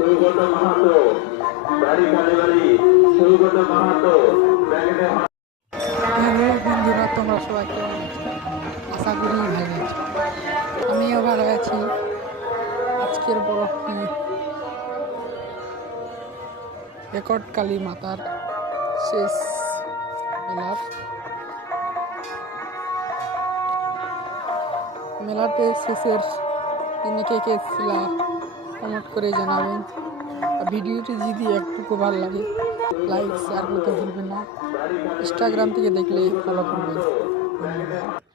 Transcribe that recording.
সৌগত মাহাতো বাড়ি কালীবাড়ি সৌগত মাহাতো বন্ধুরা, তোমরা সবাই কেমন আছো? আশা করি ভালো আছো। আমিও ভালো আছি। আজকের ব্লগটি রেকর্ড কালী মাতার শেষ মেলাতে শেষের দিনে কে কে ছিল কমেন্ট করে জানাবেন। ভিডিওটি যদি একটুকু ভালো লাগে লাইক শেয়ার করতে ভুলবেন না। ইনস্টাগ্রাম থেকে দেখলে ফলো করবেন। ধন্যবাদ।